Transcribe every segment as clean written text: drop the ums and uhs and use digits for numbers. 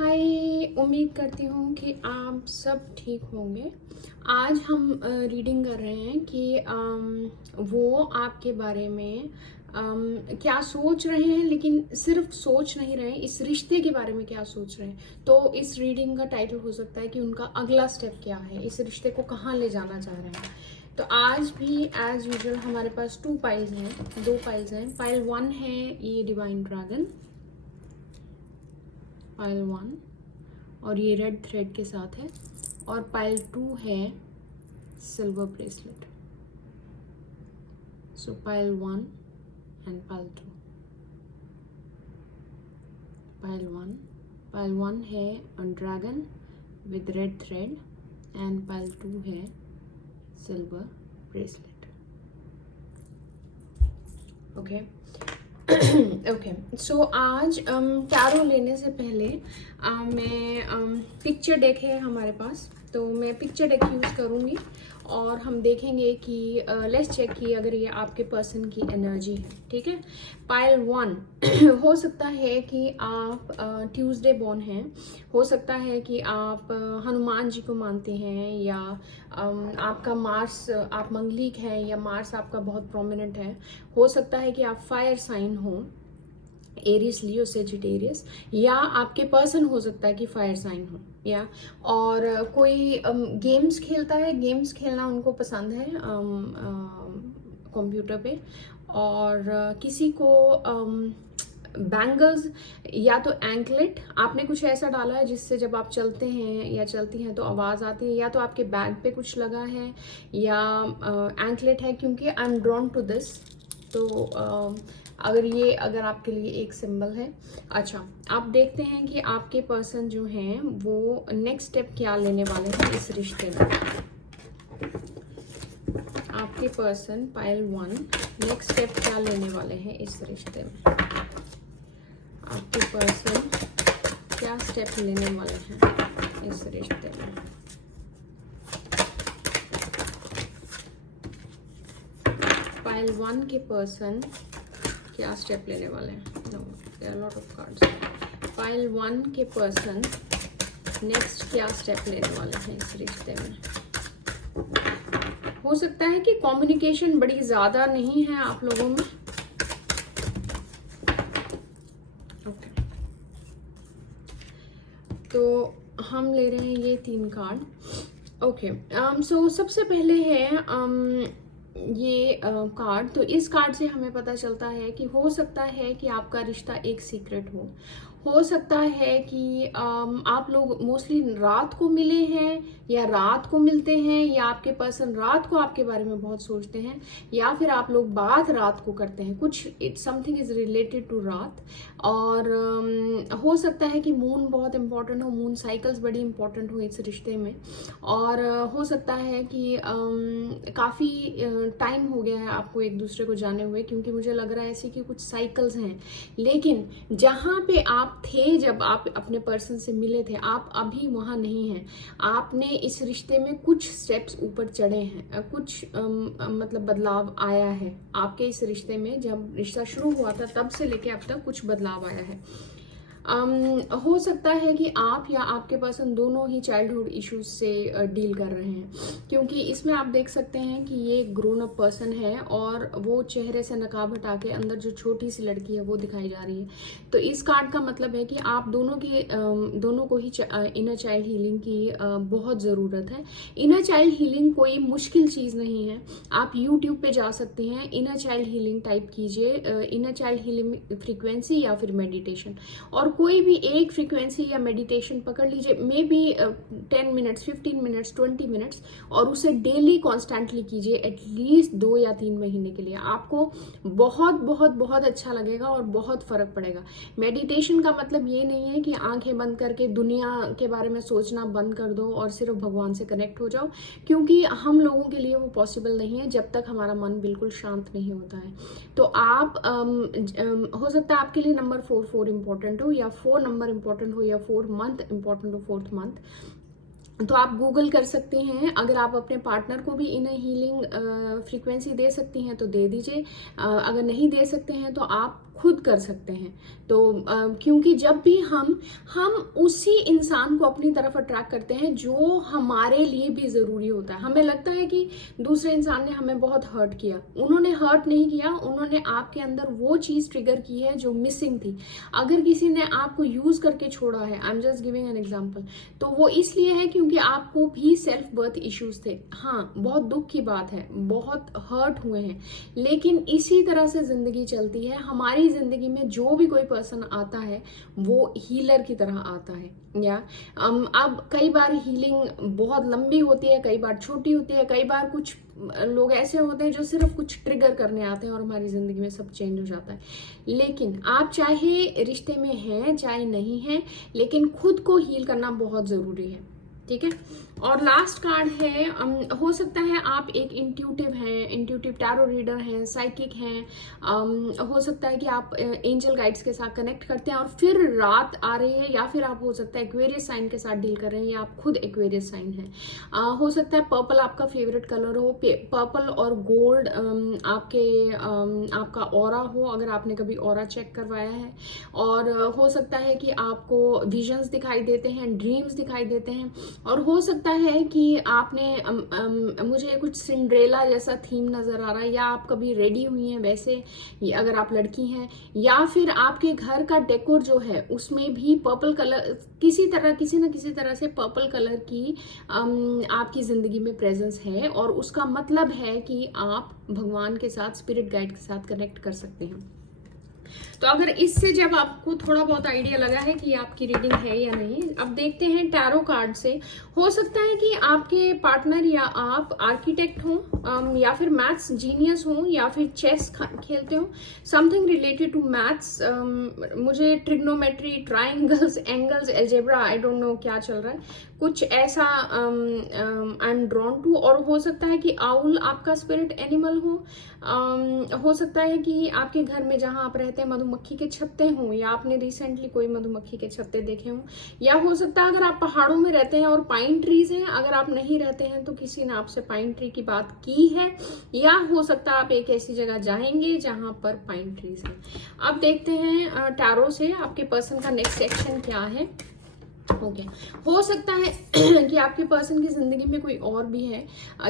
हाय, उम्मीद करती हूँ कि आप सब ठीक होंगे। आज हम रीडिंग कर रहे हैं कि वो आपके बारे में क्या सोच रहे हैं, लेकिन सिर्फ सोच नहीं रहे, इस रिश्ते के बारे में क्या सोच रहे हैं। तो इस रीडिंग का टाइटल हो सकता है कि उनका अगला स्टेप क्या है, इस रिश्ते को कहाँ ले जाना चाह रहे हैं। तो आज भी एज यूजुअल हमारे पास दो पाइल्स हैं। पाइल 1 है ये डिवाइन ड्रैगन, पाइल 1 और ये रेड थ्रेड के साथ है, और पाइल 2 है silver bracelet. So pile 1 and pile 2। Pile 1 है dragon with red thread and pile 2 है सिल्वर ब्रेसलेट। ओके ओके, सो आज टैरो लेने से पहले मैं पिक्चर डेक है हमारे पास, तो मैं पिक्चर डेक यूज़ करूँगी और हम देखेंगे कि लेट्स चेक कि अगर ये आपके पर्सन की एनर्जी है। ठीक है, पाइल 1 हो सकता है कि आप ट्यूसडे बॉर्न हैं, हो सकता है कि आप हनुमान जी को मानते हैं, या आपका मार्स, आप मंगलिक है या मार्स आपका बहुत प्रोमिनेंट है। हो सकता है कि आप फायर साइन हो, एरिस, लियो, सेजिटेरियस, या आपके पर्सन हो सकता है कि फायर साइन हो, या और कोई गेम्स खेलता है, गेम्स खेलना उनको पसंद है कंप्यूटर पे, और किसी को बैंगल्स या तो एंकलेट, आपने कुछ ऐसा डाला है जिससे जब आप चलते हैं या चलती हैं तो आवाज़ आती है, या तो आपके बैग पे कुछ लगा है, या एंकलेट है, क्योंकि I am drawn to this. तो अगर आपके लिए एक सिंबल है। अच्छा, आप देखते हैं कि आपके पर्सन जो हैं वो नेक्स्ट स्टेप क्या लेने वाले हैं इस रिश्ते में। आपके पर्सन पाइल 1 नेक्स्ट स्टेप क्या लेने वाले हैं इस रिश्ते में। आपके पर्सन क्या स्टेप लेने वाले हैं इस रिश्ते में। पाइल 1 के पर्सन क्या स्टेप लेने वाले हैं। No, there are lot of cards. Pile 1 के पर्सन नेक्स्ट क्या स्टेप लेने वाले हैं इस रिश्ते में। हो सकता है कि कम्युनिकेशन बड़ी ज्यादा नहीं है आप लोगों में। ओके, तो हम ले रहे हैं ये 3 कार्ड। ओके, सो सबसे पहले है ये कार्ड। तो इस कार्ड से हमें पता चलता है कि हो सकता है कि आपका रिश्ता एक सीक्रेट हो सकता है कि आप लोग मोस्टली रात को मिले हैं, या रात को मिलते हैं, या आपके पर्सन रात को आपके बारे में बहुत सोचते हैं, या फिर आप लोग बात रात को करते हैं, कुछ समथिंग इज रिलेटेड टू रात। और हो सकता है कि मून बहुत इंपॉर्टेंट हो, मून साइकिल्स बड़ी इंपॉर्टेंट हो इस रिश्ते में। और हो सकता है कि काफ़ी टाइम हो गया है आपको एक दूसरे को जाने हुए, क्योंकि मुझे लग रहा है ऐसे कि कुछ साइकिल्स हैं। लेकिन जहाँ पे आप थे जब आप अपने पर्सन से मिले थे, आप अभी वहाँ नहीं हैं। आपने इस रिश्ते में कुछ स्टेप्स ऊपर चढ़े हैं, कुछ मतलब बदलाव आया है आपके इस रिश्ते में। जब रिश्ता शुरू हुआ था तब से लेके अब तक कुछ बदलाव आया है। हो सकता है कि आप या आपके पर्सन दोनों ही चाइल्डहुड इश्यूज से डील कर रहे हैं, क्योंकि इसमें आप देख सकते हैं कि ये ग्रोन अप पर्सन है और वो चेहरे से नकाब हटा के अंदर जो छोटी सी लड़की है वो दिखाई जा रही है। तो इस कार्ड का मतलब है कि आप दोनों को ही इनर चाइल्ड हीलिंग की बहुत ज़रूरत है। इनर चाइल्ड हीलिंग कोई मुश्किल चीज़ नहीं है। आप यूट्यूब पे जा सकते हैं, इनर चाइल्ड हीलिंग टाइप कीजिए, इनर चाइल्ड हीलिंग फ्रीक्वेंसी या फिर मेडिटेशन, और कोई भी एक फ्रीक्वेंसी या मेडिटेशन पकड़ लीजिए, may be 10 minutes, 15 minutes, 20 minutes, और उसे डेली कॉन्स्टेंटली कीजिए एटलीस्ट 2 या 3 महीने के लिए। आपको बहुत बहुत बहुत अच्छा लगेगा और बहुत फर्क पड़ेगा। मेडिटेशन का मतलब ये नहीं है कि आंखें बंद करके दुनिया के बारे में सोचना बंद कर दो और सिर्फ भगवान से कनेक्ट हो जाओ, क्योंकि हम लोगों के लिए वो पॉसिबल नहीं है जब तक हमारा मन बिल्कुल शांत नहीं होता है। तो आप हो सकता है आपके लिए नंबर 4 इंपॉर्टेंट हो, या 4 नंबर इंपॉर्टेंट हो, या 4 मंथ इंपॉर्टेंट हो, 4th मंथ। तो आप गूगल कर सकते हैं। अगर आप अपने पार्टनर को भी इनर हीलिंग फ्रीक्वेंसी दे सकती हैं तो दे दीजिए। अगर नहीं दे सकते हैं तो आप खुद कर सकते हैं। तो क्योंकि जब भी हम उसी इंसान को अपनी तरफ अट्रैक्ट करते हैं जो हमारे लिए भी ज़रूरी होता है। हमें लगता है कि दूसरे इंसान ने हमें बहुत हर्ट किया, उन्होंने हर्ट नहीं किया, उन्होंने आपके अंदर वो चीज़ ट्रिगर की है जो मिसिंग थी। अगर किसी ने आपको यूज़ करके छोड़ा है, I am just giving an example, तो वो इसलिए है क्योंकि आपको भी सेल्फ बर्थ इश्यूज थे। हाँ, बहुत दुख की बात है, बहुत हर्ट हुए हैं, लेकिन इसी तरह से जिंदगी चलती है। हमारी जिंदगी में जो भी कोई पर्सन आता है वो हीलर की तरह आता है। या अब कई बार हीलिंग बहुत लंबी होती है, कई बार छोटी होती है, कई बार कुछ लोग ऐसे होते हैं जो सिर्फ कुछ ट्रिगर करने आते हैं और हमारी जिंदगी में सब चेंज हो जाता है। लेकिन आप चाहे रिश्ते में हैं चाहे नहीं हैं, लेकिन खुद को हील करना बहुत जरूरी है, ठीक है। और लास्ट कार्ड है, हो सकता है आप एक इंट्यूटिव हैं, इंट्यूटिव टैरो रीडर हैं, साइकिक हैं, हो सकता है कि आप एंजल गाइड्स के साथ कनेक्ट करते हैं और फिर रात आ रही है, या फिर आप हो सकता है एक्वेरियस साइन के साथ डील कर रहे हैं, या आप खुद एक्वेरियस साइन हैं। हो सकता है पर्पल आपका फेवरेट कलर हो, पर्पल और गोल्ड आपका ऑरा हो, अगर आपने कभी ऑरा चेक करवाया है। और हो सकता है कि आपको विजन्स दिखाई देते हैं, ड्रीम्स दिखाई देते हैं, और हो सकता है कि आपने मुझे कुछ सिंड्रेला जैसा थीम नजर आ रहा है, या आप कभी रेडी हुई हैं वैसे, अगर आप लड़की हैं, या फिर आपके घर का डेकोर जो है उसमें भी पर्पल कलर किसी न किसी तरह से पर्पल कलर की आपकी जिंदगी में प्रेजेंस है, और उसका मतलब है कि आप भगवान के साथ, स्पिरिट गाइड के साथ कनेक्ट कर सकते हैं। तो अगर इससे जब आपको थोड़ा बहुत आइडिया लगा है कि आपकी रीडिंग है या नहीं, अब देखते हैं टैरो कार्ड से। हो सकता है कि आपके पार्टनर या आप आर्किटेक्ट हो, या फिर मैथ्स जीनियस हो, या फिर चेस खेलते हो, समथिंग रिलेटेड टू मैथ्स। मुझे trigonometry, triangles, angles, algebra, I don't know क्या चल रहा है, कुछ ऐसा आई एम ड्रॉन टू। और हो सकता है कि आउल आपका स्पिरिट एनिमल हो सकता है कि आपके घर में जहां आप रहते हैं मधुमक्खी के छत्ते हों, या आपने रिसेंटली कोई मधुमक्खी के छत्ते देखे हों, या हो सकता है अगर आप पहाड़ों में रहते हैं और पाइन ट्रीज हैं, अगर आप नहीं रहते हैं तो किसी ने आपसे पाइन ट्री की बात की है, या हो सकता है आप एक ऐसी जगह जाएंगे जहां पर पाइन ट्रीज हैं। अब देखते हैं टैरो से आपके पर्सन का नेक्स्ट एक्शन क्या है। ओके, हो सकता है कि आपके पर्सन की जिंदगी में कोई और भी है,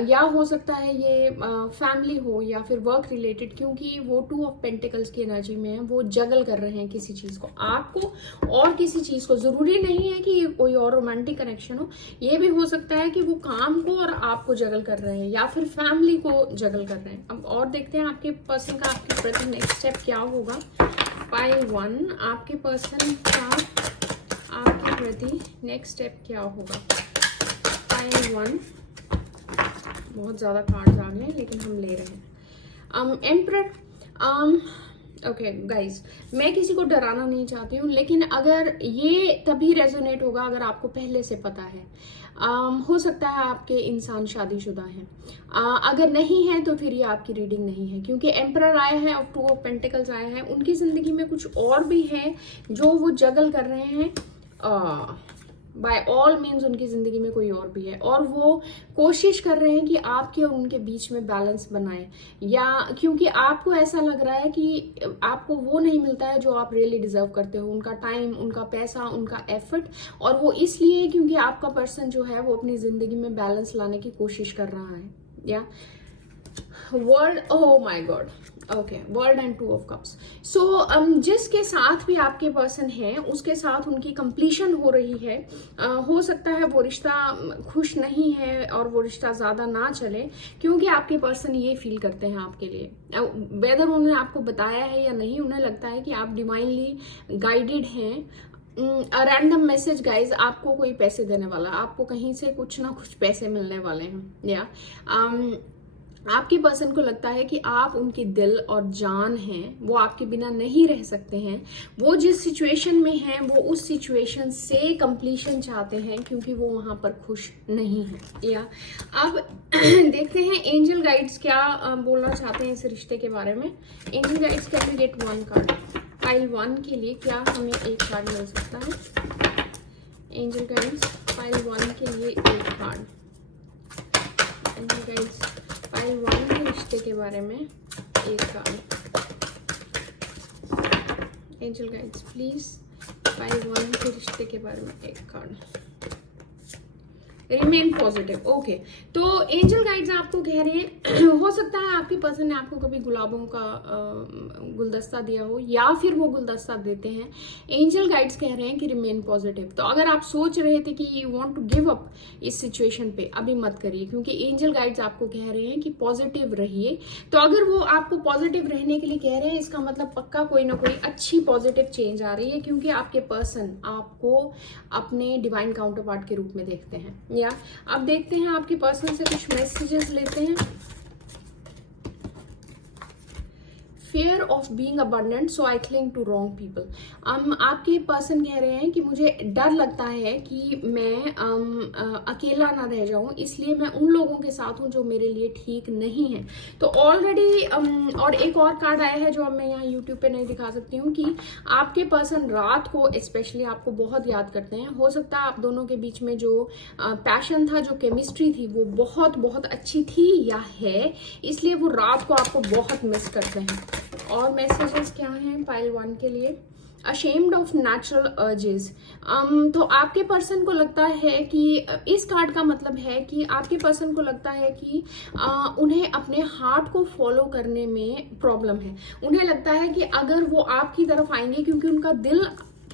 या हो सकता है ये फैमिली हो या फिर वर्क रिलेटेड, क्योंकि वो 2 ऑफ पेंटिकल्स की एनर्जी में है, वो जगल कर रहे हैं किसी चीज को, आपको और किसी चीज को। जरूरी नहीं है कि ये कोई और रोमांटिक कनेक्शन हो, ये भी हो सकता है कि वो काम को और आपको जगल कर रहे हैं, या फिर फैमिली को जगल कर रहे हैं। अब और देखते हैं आपके पर्सन का आपके प्रति नेक्स्ट स्टेप क्या होगा। पाइल 1, आपके पर्सन का आपके प्रति नेक्स्ट स्टेप क्या होगा। पाइल 1, बहुत ज्यादा कार्ड्स आ गए हैं लेकिन हम ले रहे हैं। एम्परर, ओके गाइज, मैं किसी को डराना नहीं चाहती हूँ, लेकिन अगर ये तभी रेजोनेट होगा अगर आपको पहले से पता है। हो सकता है आपके इंसान शादीशुदा हैं, अगर नहीं है तो फिर ये आपकी रीडिंग नहीं है, क्योंकि एम्परर आया है और 2 ऑफ पेंटिकल्स आया है। उनकी जिंदगी में कुछ और भी है जो वो जगल कर रहे हैं। बाय ऑल मीन्स उनकी जिंदगी में कोई और भी है, और वो कोशिश कर रहे हैं कि आपके और उनके बीच में बैलेंस बनाए, या क्योंकि आपको ऐसा लग रहा है कि आपको वो नहीं मिलता है जो आप रियली डिजर्व करते हो, उनका टाइम, उनका पैसा, उनका एफर्ट। और वो इसलिए क्योंकि आपका पर्सन जो है वो अपनी जिंदगी में बैलेंस लाने की कोशिश कर रहा है। या world, oh my god, okay, world end 2 of cups. So जिसके साथ भी आपके पर्सन है उसके साथ उनकी कंप्लीशन हो रही है। हो सकता है वो रिश्ता खुश नहीं है और वो रिश्ता ज्यादा ना चले, क्योंकि आपके पर्सन ये फील करते हैं आपके लिए, वेदर उन्होंने आपको बताया है या नहीं, उन्हें लगता है कि आप डिवाइनली गाइडेड हैं। रैंडम मैसेज गाइज, आपको कोई पैसे देने वाला, आपको कहीं से कुछ ना कुछ पैसे मिलने वाले हैं, या आपके पर्सन को लगता है कि आप उनके दिल और जान हैं, वो आपके बिना नहीं रह सकते हैं। वो जिस सिचुएशन में हैं वो उस सिचुएशन से कंप्लीशन चाहते हैं, क्योंकि वो वहां पर खुश नहीं है। या अब देखते हैं एंजल गाइड्स क्या बोलना चाहते हैं इस रिश्ते के बारे में। Angel guides can we get 1 card. Pile 1 के लिए क्या हमें एक कार्ड मिल सकता है। एंजल गाइड्स पाइल 1 के लिए एक कार्ड। एंजल गाइड्स पाइल 1 के रिश्ते के बारे में एक card. Angel guides please pile 1 के रिश्ते के बारे में एक कार्ड। Remain positive. ओके, तो एंजल गाइड्स आपको कह रहे हैं हो सकता है आपकी पर्सन ने आपको कभी गुलाबों का गुलदस्ता दिया हो या फिर वो गुलदस्ता देते हैं। एंजल गाइड्स कह रहे हैं कि रिमेन पॉजिटिव। तो अगर आप सोच रहे थे कि you want to give up इस सिचुएशन पे, अभी मत करिए, क्योंकि एंजल गाइड्स आपको कह रहे हैं कि पॉजिटिव रहिए। तो अगर वो आपको पॉजिटिव रहने के लिए कह रहे हैं, इसका मतलब पक्का कोई ना कोई अच्छी पॉजिटिव चेंज आ रही है, क्योंकि आपके पर्सन आपको अपने डिवाइन काउंटर पार्ट के रूप में देखते हैं। या अब देखते हैं आपके पर्सन से कुछ मैसेजेस लेते हैं। Fear of being abundant so I cling to wrong people. आपके पर्सन कह रहे हैं कि मुझे डर लगता है कि मैं अकेला ना रह जाऊं, इसलिए मैं उन लोगों के साथ हूं जो मेरे लिए ठीक नहीं है। तो ऑलरेडी और एक और कार्ड आया है जो अब मैं यहाँ यूट्यूब पे नहीं दिखा सकती हूँ, कि आपके पर्सन रात को स्पेशली आपको बहुत याद करते हैं। हो सकता है आप दोनों के बीच में जो पैशन था, जो केमिस्ट्री थी, वो बहुत बहुत अच्छी थी या है, इसलिए वो रात को आपको बहुत मिस करते हैं। और मैसेजेस क्या हैं पाइल 1 के लिए? Ashamed of natural urges. तो आपके पर्सन को लगता है कि इस कार्ड का मतलब है कि आपके पर्सन को लगता है कि उन्हें अपने हार्ट को फॉलो करने में प्रॉब्लम है। उन्हें लगता है कि अगर वो आपकी तरफ आएंगे, क्योंकि उनका दिल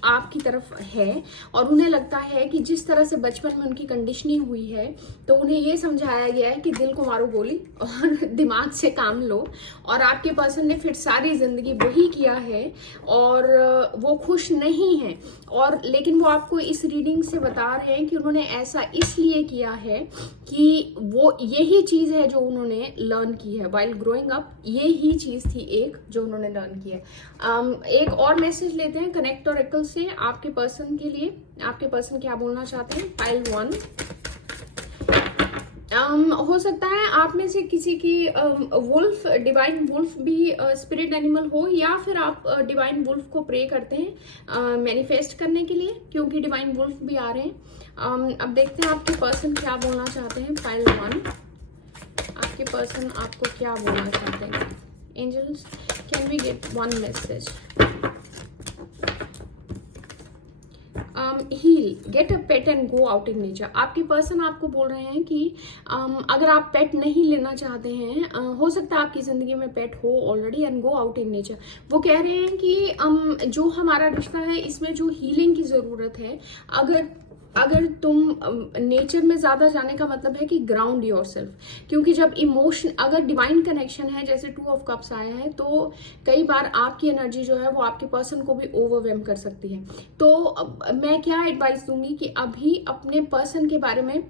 आपकी तरफ है, और उन्हें लगता है कि जिस तरह से बचपन में उनकी कंडीशनिंग हुई है, तो उन्हें ये समझाया गया है कि दिल को मारो गोली और दिमाग से काम लो, और आपके पर्सन ने फिर सारी जिंदगी वही किया है और वो खुश नहीं है। और लेकिन वो आपको इस रीडिंग से बता रहे हैं कि उन्होंने ऐसा इसलिए किया है कि वो यही चीज है जो उन्होंने लर्न की है वाइल ग्रोइंग अप। ये ही चीज थी एक जो उन्होंने लर्न की है। एक और मैसेज लेते हैं कनेक्ट ऑरेकल से आपके पर्सन के लिए। आपके पर्सन क्या बोलना चाहते हैं पाइल 1। हो सकता है आप में से किसी की वुल्फ, डिवाइन वुल्फ भी स्पिरिट एनिमल हो, या फिर आप डिवाइन वुल्फ को प्रे करते हैं मैनिफेस्ट करने के लिए, क्योंकि डिवाइन वुल्फ भी आ रहे हैं। अब देखते हैं आपके पर्सन क्या बोलना चाहते हैं पाइल 1। आपके पर्सन आपको क्या बोलना चाहते हैं? Angels, can we get one message? Heal, get a pet and go out in nature. आपके पर्सन आपको बोल रहे हैं कि अगर आप पेट नहीं लेना चाहते हैं, हो सकता है आपकी जिंदगी में पेट हो already, and go out in nature. वो कह रहे हैं कि जो हमारा रिश्ता है इसमें जो हीलिंग की जरूरत है, अगर तुम नेचर में ज्यादा जाने का मतलब है कि ग्राउंड योरसेल्फ, क्योंकि जब इमोशन, अगर डिवाइन कनेक्शन है, जैसे 2 ऑफ कप्स आया है, तो कई बार आपकी एनर्जी जो है वो आपके पर्सन को भी ओवरवेम कर सकती है। तो मैं क्या एडवाइस दूंगी कि अभी अपने पर्सन के बारे में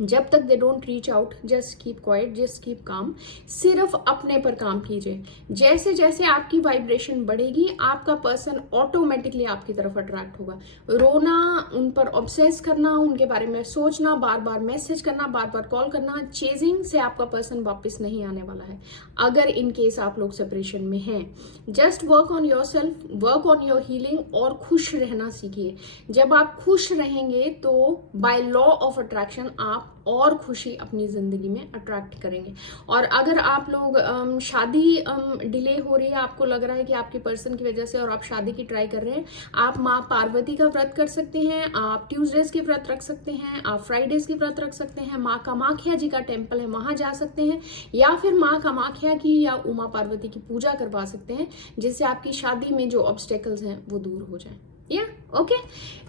जब तक they don't reach out, just keep quiet, just keep calm, सिर्फ अपने पर काम कीजिए। जैसे जैसे आपकी वाइब्रेशन बढ़ेगी, आपका पर्सन ऑटोमेटिकली आपकी तरफ अट्रैक्ट होगा। रोना, उन पर ऑब्सेस करना, उनके बारे में सोचना, बार बार मैसेज करना, बार बार कॉल करना, चेजिंग से आपका पर्सन वापस नहीं आने वाला है, अगर इन केस आप लोग सेपरेशन में हैं। Just work on your self, work on your healing, और खुश रहना सीखिए। जब आप खुश रहेंगे तो बाय लॉ ऑफ अट्रैक्शन आप और खुशी अपनी जिंदगी में अट्रैक्ट करेंगे। और अगर आप लोग शादी डिले हो रही है, आपको लग रहा है कि आपके पर्सन की वजह से, और आप शादी की ट्राई कर रहे हैं, आप माँ पार्वती का व्रत कर सकते हैं, आप ट्यूसडेज के व्रत रख सकते हैं, आप फ्राइडेज के व्रत रख सकते हैं, माँ कामाख्या जी का टेम्पल है वहां जा सकते हैं, या फिर माँ कामाख्या की या उमा पार्वती की पूजा करवा सकते हैं, जिससे आपकी शादी में जो ऑब्स्टेकल्स हैं वो दूर हो जाए। या ओके,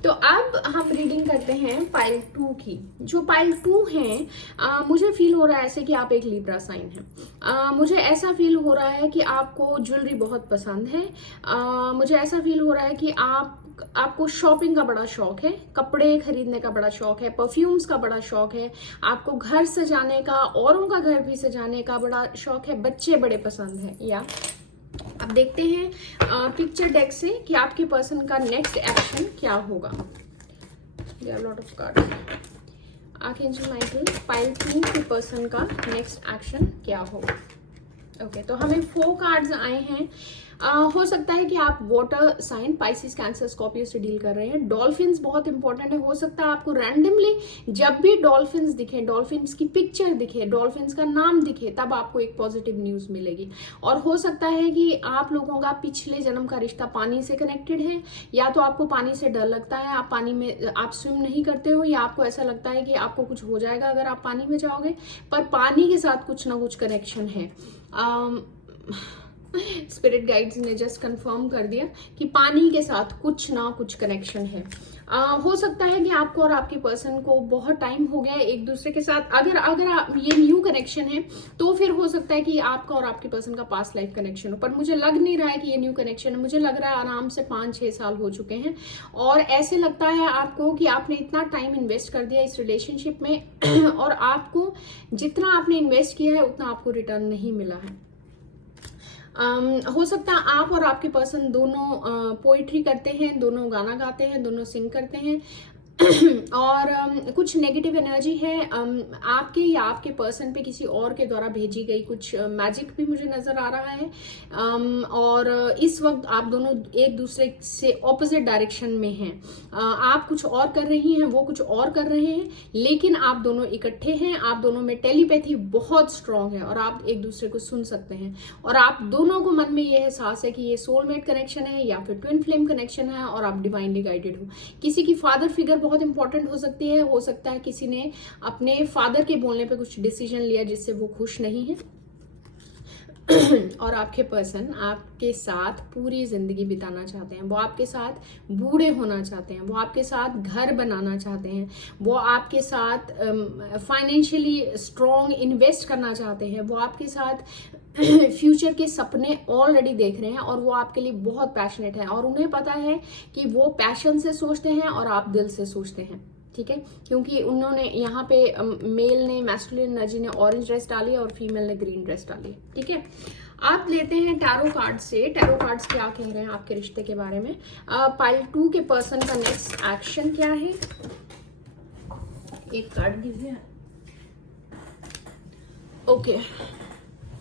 तो अब हम रीडिंग करते हैं पाइल 2 की। जो पाइल 2 है, मुझे फील हो रहा है ऐसे कि आप एक लिब्रा साइन है। मुझे ऐसा फील हो रहा है कि आपको ज्वेलरी बहुत पसंद है। मुझे ऐसा फील हो रहा है कि आपको शॉपिंग का बड़ा शौक है, कपड़े खरीदने का बड़ा शौक है, परफ्यूम्स का बड़ा शौक है, आपको घर सजाने का, औरों का घर भी सजाने का बड़ा शौक है, बच्चे बड़े पसंद है। या अब देखते हैं पिक्चर डेक से कि आपके पर्सन का नेक्स्ट एक्शन क्या होगा। There are lot of cards. Archangel Michael, pile 2 के पर्सन का नेक्स्ट एक्शन क्या होगा। ओके, तो हमें 4 कार्ड्स आए हैं। हो सकता है कि आप water sign Pisces Cancer Scorpio से डील कर रहे हैं। डॉल्फिन्स बहुत इंपॉर्टेंट है। हो सकता है आपको रैंडमली जब भी डॉल्फिन्स दिखे, डॉल्फिन्स की पिक्चर दिखे, डॉल्फिन्स का नाम दिखे, तब आपको एक पॉजिटिव न्यूज मिलेगी। और हो सकता है कि आप लोगों का पिछले जन्म का रिश्ता पानी से कनेक्टेड है, या तो आपको पानी से डर लगता है, आप पानी में आप स्विम नहीं करते हो, या आपको ऐसा लगता है कि आपको कुछ हो जाएगा अगर आप पानी में जाओगे, पर पानी के साथ कुछ ना कुछ कनेक्शन है। स्पिरिट गाइड्स ने जस्ट कंफर्म कर दिया कि पानी के साथ कुछ ना कुछ कनेक्शन है। हो सकता है कि आपको और आपके पर्सन को बहुत टाइम हो गया है एक दूसरे के साथ। अगर ये न्यू कनेक्शन है तो फिर हो सकता है कि आपका और आपके पर्सन का पास्ट लाइफ कनेक्शन हो, पर मुझे लग नहीं रहा है कि ये न्यू कनेक्शन है। मुझे लग रहा है आराम से 5-6 साल हो चुके हैं, और ऐसे लगता है आपको कि आपने इतना टाइम इन्वेस्ट कर दिया इस रिलेशनशिप में और आपको जितना आपने इन्वेस्ट किया है उतना आपको रिटर्न नहीं मिला है। हो सकता है आप और आपके पर्सन दोनों पोइट्री करते हैं, दोनों गाना गाते हैं, दोनों सिंग करते हैं और कुछ नेगेटिव एनर्जी है आपके या आपके पर्सन पे किसी और के द्वारा भेजी गई कुछ मैजिक भी मुझे नजर आ रहा है। और इस वक्त आप दोनों एक दूसरे से ऑपोजिट डायरेक्शन में हैं। आप कुछ और कर रही हैं, वो कुछ और कर रहे हैं, लेकिन आप दोनों इकट्ठे हैं। आप दोनों में टेलीपैथी बहुत स्ट्रांग है और आप एक दूसरे को सुन सकते हैं, और आप दोनों को मन में ये एहसास है कि ये सोलमेट कनेक्शन है या फिर ट्विन फ्लेम कनेक्शन है, और आप डिवाइनली गाइडेड हो। किसी की फादर फिगर बहुत इंपॉर्टेंट हो सकती है। हो सकता है किसी ने अपने फादर के बोलने पे कुछ डिसीजन लिया जिससे वो खुश नहीं है और आपके पर्सन आपके साथ पूरी जिंदगी बिताना चाहते हैं। वो आपके साथ बूढ़े होना चाहते हैं, वो आपके साथ घर बनाना चाहते हैं, वो आपके साथ फाइनेंशियली स्ट्रॉन्ग इन्वेस्ट करना चाहते हैं, वो आपके साथ फ्यूचर के सपने ऑलरेडी देख रहे हैं, और वो आपके लिए बहुत पैशनेट है, और उन्हें पता है कि वो पैशन से सोचते हैं और आप दिल से सोचते हैं। ठीक है, क्योंकि उन्होंने यहाँ पे मेल ने, मैस्कुलिन एनर्जी ने ऑरेंज ड्रेस डाली है और फीमेल ने ग्रीन ड्रेस डाली है। ठीक है, आप लेते हैं टैरो कार्ड से। टैरो कार्ड्स क्या कह रहे हैं आपके रिश्ते के बारे में। पाइल 2 के पर्सन का नेक्स्ट एक्शन क्या है। एक कार्ड दीजिए। ओके,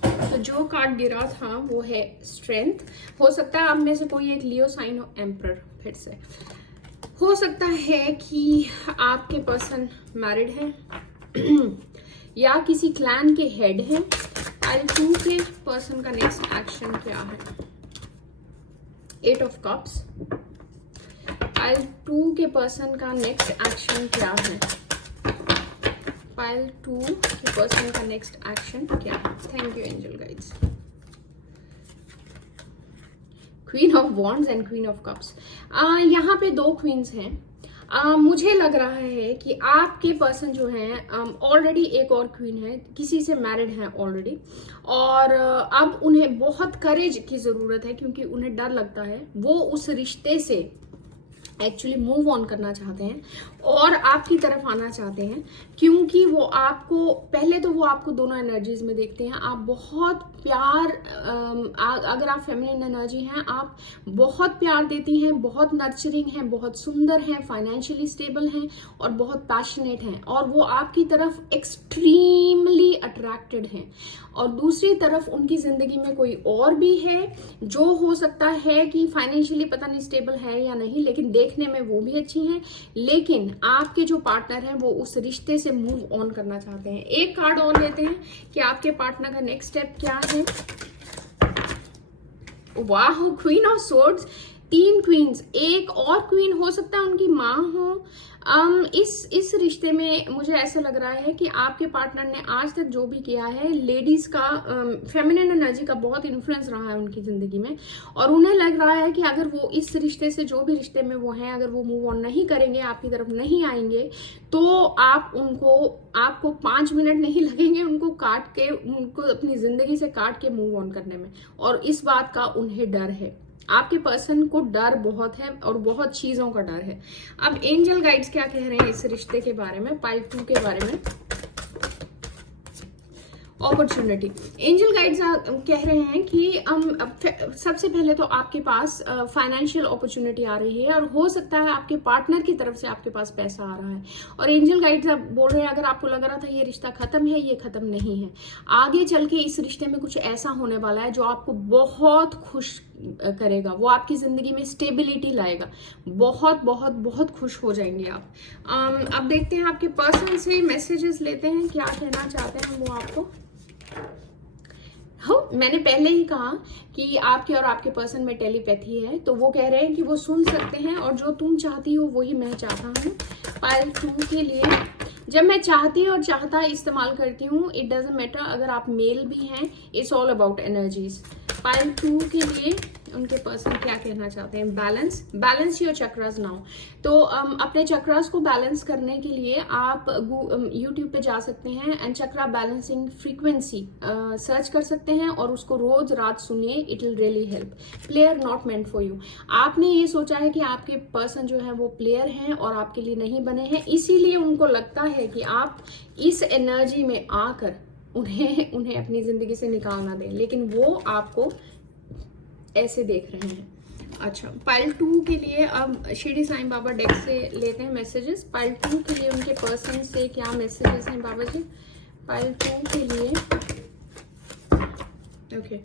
तो जो कार्ड गिरा था वो है स्ट्रेंथ। हो सकता है आप में से कोई एक लियो साइन हो, एम्परर। फिर से हो सकता है कि आपके पर्सन मैरिड है या किसी क्लैन के हेड है। पाइल 2 के पर्सन का नेक्स्ट एक्शन क्या है। 8 ऑफ कप्स। पाइल 2 के पर्सन का नेक्स्ट एक्शन क्या है। पाइल 2 के पर्सन का नेक्स्ट एक्शन क्या है। Thank you angel guides. Queen of wands and queen of cups. यहाँ पे 2 क्वींस हैं। मुझे लग रहा है कि आपके पर्सन जो हैं ऑलरेडी एक और क्वीन है, किसी से मैरिड हैं ऑलरेडी, और अब उन्हें बहुत करेज की ज़रूरत है, क्योंकि उन्हें डर लगता है। वो उस रिश्ते से एक्चुअली मूव ऑन करना चाहते हैं और आपकी तरफ आना चाहते हैं, क्योंकि वो आपको पहले तो वो आपको दोनों एनर्जीज में देखते हैं। आप बहुत प्यार, अगर आप फेमिनिन एनर्जी हैं, आप बहुत प्यार देती हैं, बहुत नर्चरिंग हैं, बहुत सुंदर हैं, फाइनेंशियली स्टेबल हैं और बहुत पैशनेट हैं, और वो आपकी तरफ एक्सट्रीमली अट्रैक्टेड हैं। और दूसरी तरफ उनकी जिंदगी में कोई और भी है जो हो सकता है कि फाइनेंशियली पता नहीं स्टेबल है या नहीं, लेकिन देखने में वो भी अच्छी हैं। लेकिन आपके जो पार्टनर हैं वो उस रिश्ते से मूव ऑन करना चाहते हैं। एक कार्ड और लेते हैं कि आपके पार्टनर का नेक्स्ट स्टेप क्या है। वाह, क्वीन ऑफ सोर्ड्स। 3 क्वींस, एक और क्वीन हो सकता है उनकी माँ हो। इस रिश्ते में मुझे ऐसा लग रहा है कि आपके पार्टनर ने आज तक जो भी किया है, लेडीज का फेमिनिन एनर्जी का बहुत इन्फ्लुएंस रहा है उनकी जिंदगी में, और उन्हें लग रहा है कि अगर वो इस रिश्ते से, जो भी रिश्ते में वो हैं, अगर वो मूव ऑन नहीं करेंगे, आपकी तरफ नहीं आएंगे, तो आपको 5 मिनट नहीं लगेंगे उनको अपनी जिंदगी से काट के मूव ऑन करने में, और इस बात का उन्हें डर है। आपके पर्सन को डर बहुत है और बहुत चीजों का डर है। अब एंजल गाइड्स क्या कह रहे हैं इस रिश्ते के बारे में, पाइल 2 के बारे में। अपॉर्चुनिटी। एंजल गाइड्स कह रहे हैं कि सबसे पहले तो आपके पास फाइनेंशियल अपॉर्चुनिटी आ रही है, और हो सकता है आपके पार्टनर की तरफ से आपके पास पैसा आ रहा है। और एंजल गाइड्स बोल रहे हैं अगर आपको लग रहा था ये रिश्ता खत्म है, ये खत्म नहीं है। आगे चल के इस रिश्ते में कुछ ऐसा होने वाला है जो आपको बहुत करेगा, वो आपकी ज़िंदगी में स्टेबिलिटी लाएगा, बहुत बहुत बहुत खुश हो जाएंगे आप। अब देखते हैं आपके पर्सन से मैसेजेस लेते हैं, क्या कहना चाहते हैं वो आपको। हो, मैंने पहले ही कहा कि आपके और आपके पर्सन में टेलीपैथी है, तो वो कह रहे हैं कि वो सुन सकते हैं और जो तुम चाहती हो वही मैं चाहता हूँ। पाइल 2 के लिए, जब मैं चाहती और चाहता इस्तेमाल करती हूँ, इट डजंट मैटर अगर आप मेल भी हैं, it's all about energies. Pile 2 के लिए उनके पर्सन क्या कहना चाहते हैं। Balance your chakras now. तो अपने चक्रास को बैलेंस करने के लिए आप यूट्यूब पे जा सकते हैं and chakra balancing frequency search कर सकते हैं और उसको रोज रात सुनिए, it will really help. Player not meant for you. आपने ये सोचा है कि आपके पर्सन जो है वो प्लेयर हैं और आपके लिए नहीं बने हैं, इसीलिए उनको लगता है कि आप इस एनर्जी में आकर उन्हें अपनी जिंदगी से निकालना दें, लेकिन वो आपको ऐसे देख रहे हैं। अच्छा, पाइल 2 के लिए अब शिरडी साईं बाबा डेक से लेते हैं मैसेजेस। पाइल 2 के लिए उनके पर्सन से क्या मैसेजेस हैं बाबा जी। पाइल 2 के लिए ओके,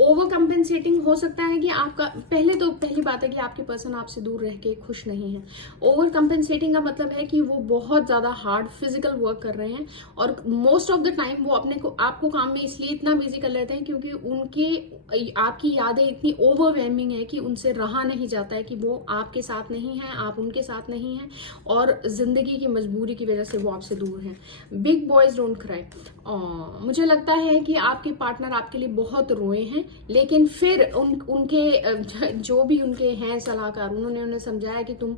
ओवर कंपेंसेटिंग हो सकता है कि आपका, पहली बात है कि आपके पर्सन आपसे दूर रह के खुश नहीं है। ओवर कंपेंसेटिंग का मतलब है कि वो बहुत ज्यादा हार्ड फिजिकल वर्क कर रहे हैं और मोस्ट ऑफ द टाइम वो आपको काम में इसलिए इतना बिजी कर लेते हैं क्योंकि आपकी यादें इतनी ओवरवेलमिंग है कि उनसे रहा नहीं जाता है कि वो आपके साथ नहीं है, आप उनके साथ नहीं हैं और जिंदगी की मजबूरी की वजह से वो आपसे दूर हैं। Big boys don't cry. मुझे लगता है कि आपके पार्टनर आपके लिए बहुत रोए हैं, लेकिन फिर उनके जो भी उनके हैं सलाहकार, उन्होंने उन्हें समझाया कि तुम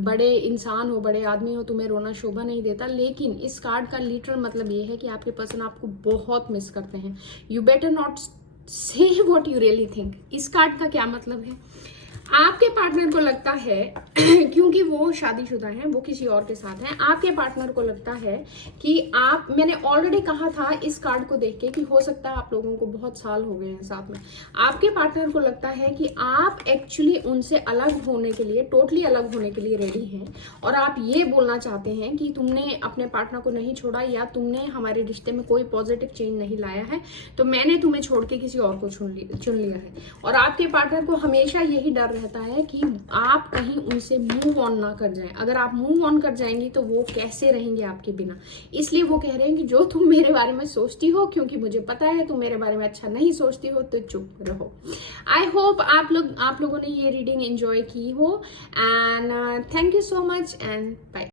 बड़े इंसान हो, बड़े आदमी हो, तुम्हें रोना शोभा नहीं देता। लेकिन इस कार्ड का लिटरल मतलब ये है कि आपके पर्सन आपको बहुत मिस करते हैं। यू बेटर नॉट से व्हाट यू रियली थिंक। इस कार्ड का क्या मतलब है, आपके पार्टनर को लगता है क्योंकि वो शादीशुदा हैं, वो किसी और के साथ हैं, आपके पार्टनर को लगता है कि मैंने ऑलरेडी कहा था इस कार्ड को देख के कि हो सकता है आप लोगों को बहुत साल हो गए हैं साथ में। आपके पार्टनर को लगता है कि आप एक्चुअली उनसे अलग होने के लिए, टोटली अलग होने के लिए रेडी हैं और आप ये बोलना चाहते हैं कि तुमने अपने पार्टनर को नहीं छोड़ा या तुमने हमारे रिश्ते में कोई पॉजिटिव चेंज नहीं लाया है, तो मैंने तुम्हें छोड़ के किसी और को चुन लिया है। और आपके पार्टनर को हमेशा यही डर रहता है कि आप कहीं उनसे मूव ऑन ना कर जाएं। अगर आप मूव ऑन कर जाएंगी तो वो कैसे रहेंगे आपके बिना। इसलिए वो कह रहे हैं कि जो तुम मेरे बारे में सोचती हो, क्योंकि मुझे पता है तुम मेरे बारे में अच्छा नहीं सोचती हो, तो चुप रहो। आई होप आप लोगों ने ये रीडिंग एंजॉय की हो and thank you so much and bye.